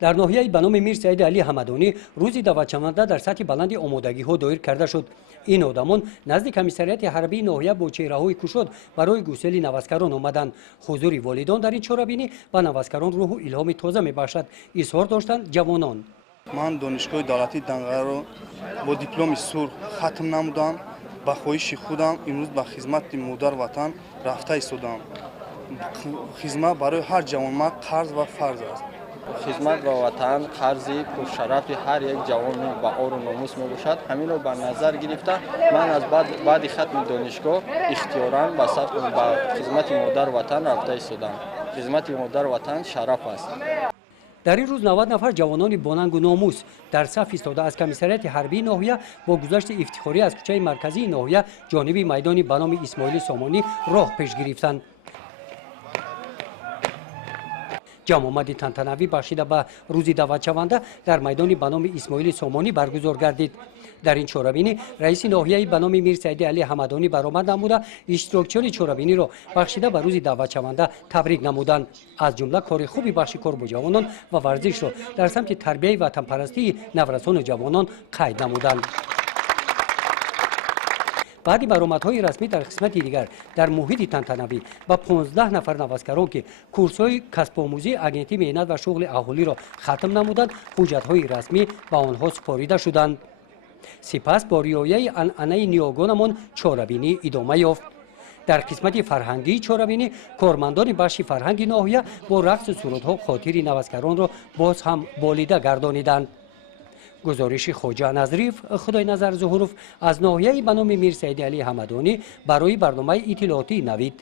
در ناحیه به نام میر سعید علی حمدانی روزی دعوتشونده در سطح بلند آمادگی‌ها دایر کرده شد. این آدمان نزد کمیسریات حربی ناحیه با چهره‌های کشود برای گسیل نوسکران آمدند. حضور والدان در این چورابینی و نوسکران روح و الهام تازه میبخشد، اظهار داشتند جوانان. من دانشگاه دولتی دنگره رو با دیپلم سرخ ختم نمودم. با خواهش خودم امروز به خدمت مادر وطن رفته ایستادم. خدمت برای هر جوان ما قرض و فرض است. خدمت به وطن قرضی پرشرف هر یک جوان با آر و ناموس میباشد. همین رو به نظر گرفته من از بعد ختم دانشگاه اختیاراً به خدمت مادر وطن رفته ایستادم. خدمت مادر وطن شرف است. در این روز 90 نفر جوانان باننگ و ناموس در صف ایستاده از کمیسریات حربی ناحیه با گذشت افتخاری از کوچه مرکزی ناحیه جانب میدانی به نام اسماعیل سامانی راه پیش گرفتند. جمع آمد تنتنوی بخشیده به روزی دعوتشونده در میدان به نام اسماعیل سامانی برگزار گردید. در این چورابینی رئیس ناحیه به نام میر سعید علی حمدانی برآمد نموده اشتراکچیان چورابینی را بخشیده به روزی دعوتشونده تبریک نمودند. از جمله کار خوبی بخش کار با جوانان و ورزش را در سمت تربیت وطن پرستی نورسان و جوانان قید نمودند. بعد برآمدهای رسمی در قسمت دیگر در محیط تنتنوی با 15 نفر نوسکران که کورس‌های کسب آموزی اگنتی مهنت و شغل اهالی را ختم نمودند حجت‌های رسمی به آنها سپاریده شدند. سپس با رعایت عنعنه نیاگانمان چورابینی ادامه یافت. در قسمت فرهنگی چورابینی کارمندان بخش فرهنگی ناحیه با رقص و سرودها خاطر نوسکران را باز هم بالیده گردانیدند. گزارش خواجه نظریف خدای نظر ظهوروف از ناحیه به نام میر سعید علی حمدانی برای برنامه اطلاعاتی نوید.